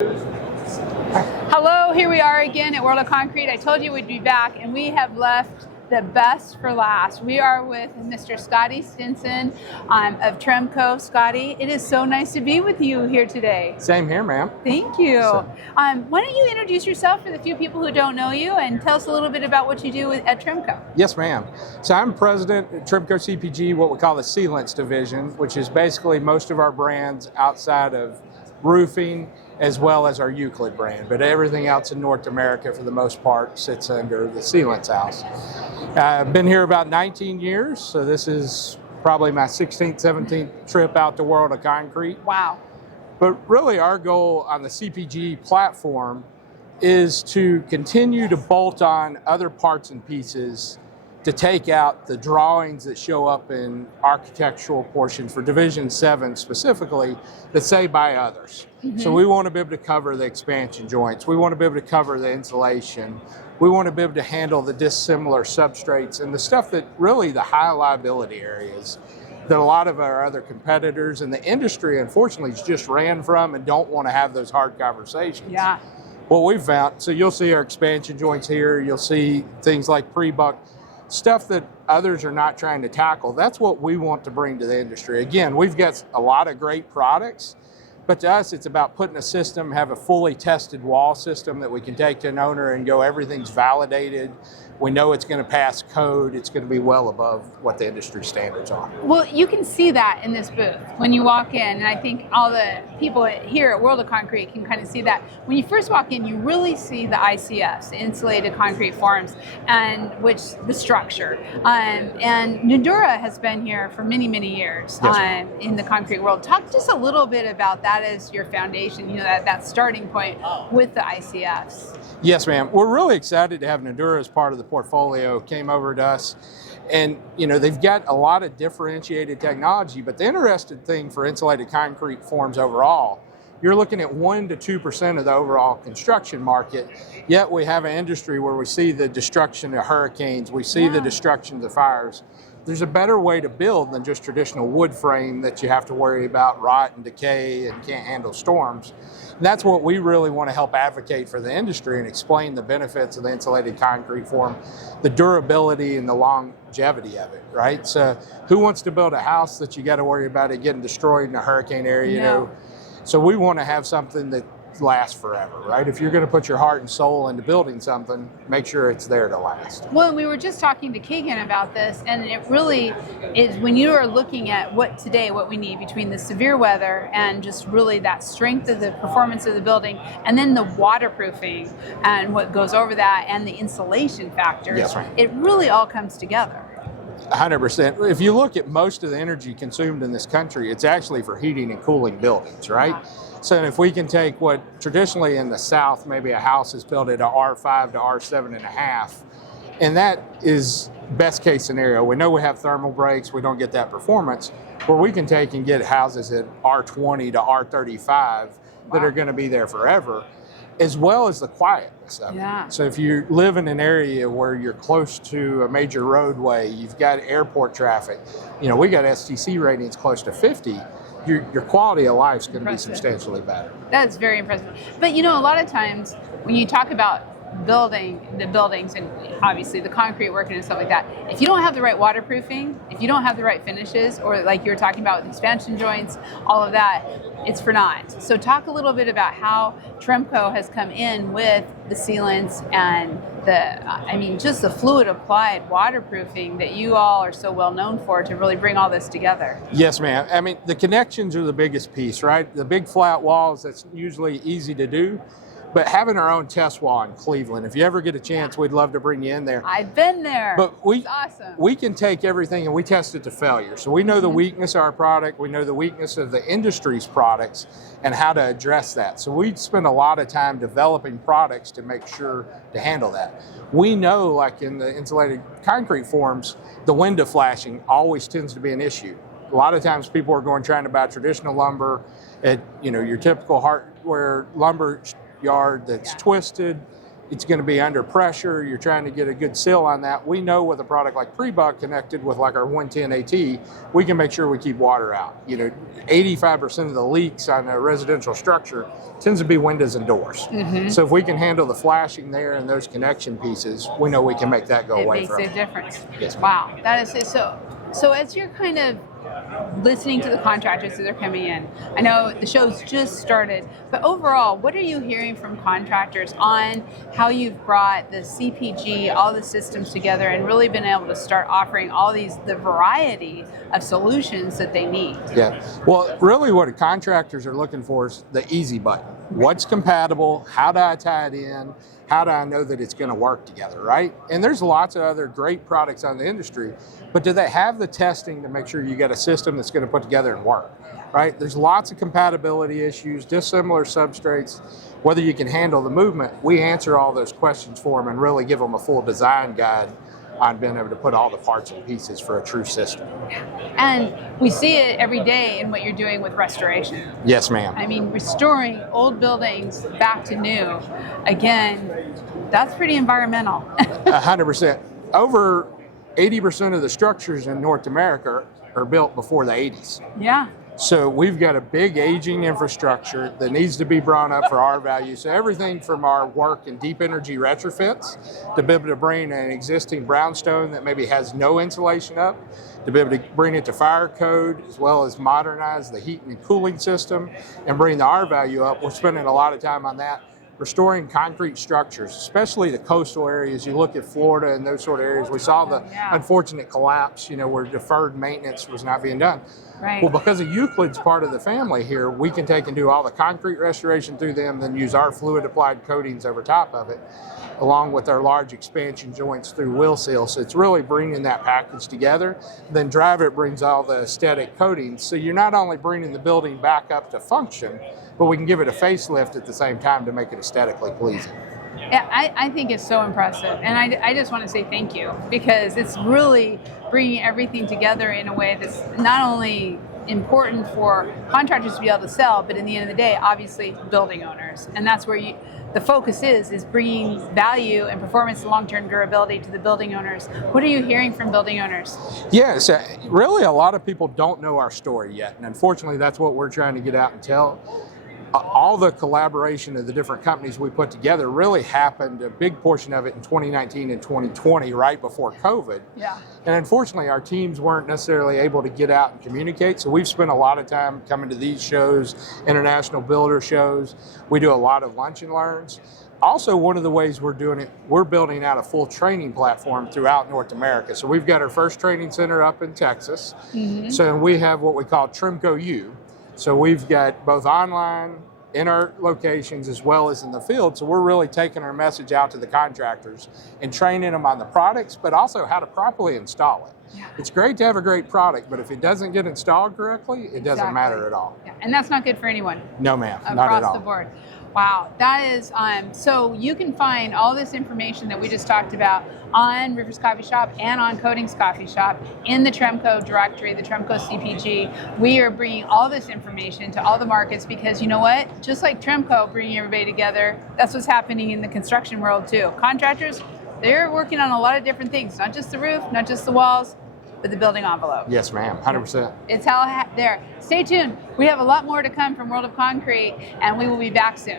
Hello, here we are again at World of Concrete. I told you we'd be back, and we have left the best for last. We are with Mr. Scottie Stinson of Tremco. Scottie, it is so nice to be with you here today. Same here, ma'am. Thank you. Why don't you introduce yourself for the few people who don't know you and tell us a little bit about what you do at Tremco. Yes, ma'am. So I'm president at Tremco CPG, what we call the sealants division, which is basically most of our brands outside of roofing, as well as our Euclid brand. But everything else in North America, for the most part, sits under the sealants house. I've been here about 19 years, so this is probably my 16th, 17th trip out to World of Concrete. Wow. But really our goal on the CPG platform is to continue to bolt on other parts and pieces to take out the drawings that show up in architectural portions for Division 7 specifically that say by others. Mm-hmm. So we want to be able to cover the expansion joints. We want to be able to cover the insulation. We want to be able to handle the dissimilar substrates and the stuff that really the high liability areas that a lot of our other competitors in the industry unfortunately just ran from and don't want to have those hard conversations. Yeah. What we've found, so you'll see our expansion joints here, you'll see things like pre-buck, stuff that others are not trying to tackle. That's what we want to bring to the industry. Again, we've got a lot of great products, but to us, it's about putting a system, have a fully tested wall system that we can take to an owner and go, everything's validated. We know it's going to pass code. It's going to be well above what the industry standards are. Well, you can see that in this booth when you walk in, and I think all the people here at World of Concrete can kind of see that. When you first walk in, you really see the ICFs, the insulated concrete forms, and the structure. And Nudura has been here for many, many years. Yes, in the concrete world. Talk just a little bit about that as your foundation, that starting point with the ICFs. Yes, ma'am. We're really excited to have Nudura as part of the portfolio. Came over to us, and they've got a lot of differentiated technology. But the interesting thing for insulated concrete forms overall, you're looking at 1% to 2% of the overall construction market. Yet we have an industry where we see the destruction of hurricanes, we see the destruction of the fires. There's a better way to build than just traditional wood frame that you have to worry about rot and decay and can't handle storms. And that's what we really want to help advocate for the industry and explain the benefits of the insulated concrete form, the durability and the longevity of it, right? So who wants to build a house that you got to worry about it getting destroyed in a hurricane area, So we want to have something that lasts forever, right? If you're going to put your heart and soul into building something, make sure it's there to last. Well, we were just talking to Keegan about this, and it really is when you are looking at what we need between the severe weather and just really that strength of the performance of the building, and then the waterproofing and what goes over that and the insulation factors. Yes, right. It really all comes together. 100%. If you look at most of the energy consumed in this country, it's actually for heating and cooling buildings, right? So if we can take what traditionally in the South, maybe a house is built at a R5 to R7.5, and that is best case scenario. We know we have thermal breaks, we don't get that performance, where we can take and get houses at R20 to R35 that are going to be there forever, as well as the quietness of it. So if you live in an area where you're close to a major roadway, you've got airport traffic, we got STC ratings close to 50, your quality of life is going to be substantially better. That's very impressive. But a lot of times when you talk about building the buildings and obviously the concrete working and stuff like that, if you don't have the right waterproofing, if you don't have the right finishes, or like you were talking about with expansion joints, all of that, it's for naught. So talk a little bit about how Tremco has come in with the sealants and just the fluid applied waterproofing that you all are so well known for to really bring all this together. Yes, ma'am. The connections are the biggest piece, right? The big flat walls, that's usually easy to do. But having our own test wall in Cleveland, if you ever get a chance, we'd love to bring you in there. I've been there. But it's awesome. We can take everything and we test it to failure. So we know the weakness of our product, we know the weakness of the industry's products and how to address that. So we spend a lot of time developing products to make sure to handle that. We know, like in the insulated concrete forms, the window flashing always tends to be an issue. A lot of times people are trying to buy traditional lumber at your typical hardware lumber yard that's twisted, it's going to be under pressure. You're trying to get a good seal on that. We know with a product like Pre-Buck connected with like our 110 AT, we can make sure we keep water out. 85% of the leaks on a residential structure tends to be windows and doors. So if we can handle the flashing there and those connection pieces, we know we can make that go away. It makes a difference. Yes. Wow, that is so. So as you're kind of listening to the contractors as they're coming in, I know the show's just started, but overall, what are you hearing from contractors on how you've brought the CPG, all the systems together, and really been able to start offering all the variety of solutions that they need? Yeah. Well, really what contractors are looking for is the easy button. What's compatible? How do I tie it in? How do I know that it's going to work together, right? And there's lots of other great products on the industry, but do they have the testing to make sure you get a system that's going to put together and work, right? There's lots of compatibility issues, dissimilar substrates, whether you can handle the movement. We answer all those questions for them and really give them a full design guide on being able to put all the parts and pieces for a true system. And we see it every day in what you're doing with restoration. Yes, ma'am. I mean, restoring old buildings back to new, again, that's pretty environmental. 100%. Over 80% of the structures in North America are built before the 80s. Yeah. So we've got a big aging infrastructure that needs to be brought up for our value. So everything from our work in deep energy retrofits to be able to bring an existing brownstone that maybe has no insulation up, to be able to bring it to fire code, as well as modernize the heating and cooling system and bring the R value up. We're spending a lot of time on that. Restoring concrete structures, especially the coastal areas. You look at Florida and those sort of areas. We saw the unfortunate collapse, where deferred maintenance was not being done. Right. Well, because of Euclid's part of the family here, we can take and do all the concrete restoration through them, then use our fluid applied coatings over top of it, along with our large expansion joints through Will Seal. So it's really bringing that package together. Then Drive It brings all the aesthetic coatings. So you're not only bringing the building back up to function, but we can give it a facelift at the same time to make it aesthetically pleasing. Yeah, I think it's so impressive. And I just want to say thank you, because it's really bringing everything together in a way that's not only important for contractors to be able to sell, but in the end of the day, obviously, building owners. And that's where the focus is bringing value and performance and long-term durability to the building owners. What are you hearing from building owners? Yes, really a lot of people don't know our story yet. And unfortunately, that's what we're trying to get out and tell. All the collaboration of the different companies we put together really happened, a big portion of it in 2019 and 2020, right before COVID. Yeah. And unfortunately, our teams weren't necessarily able to get out and communicate. So we've spent a lot of time coming to these shows, international builder shows. We do a lot of lunch and learns. Also, one of the ways we're doing it, we're building out a full training platform throughout North America. So we've got our first training center up in Texas. So we have what we call Tremco U. So we've got both online, in our locations, as well as in the field. So we're really taking our message out to the contractors and training them on the products, but also how to properly install it. Yeah. It's great to have a great product, but if it doesn't get installed correctly, it doesn't matter at all. Yeah. And that's not good for anyone. No, ma'am, not at all. Across the board. Wow, that is, so you can find all this information that we just talked about on Roofers Coffee Shop and on Coatings Coffee Shop in the Tremco directory, the Tremco CPG. We are bringing all this information to all the markets because you know what? Just like Tremco bringing everybody together, that's what's happening in the construction world too. Contractors, they're working on a lot of different things, not just the roof, not just the walls, but the building envelope. Yes, ma'am, 100%. It's how there. Stay tuned. We have a lot more to come from World of Concrete, and we will be back soon.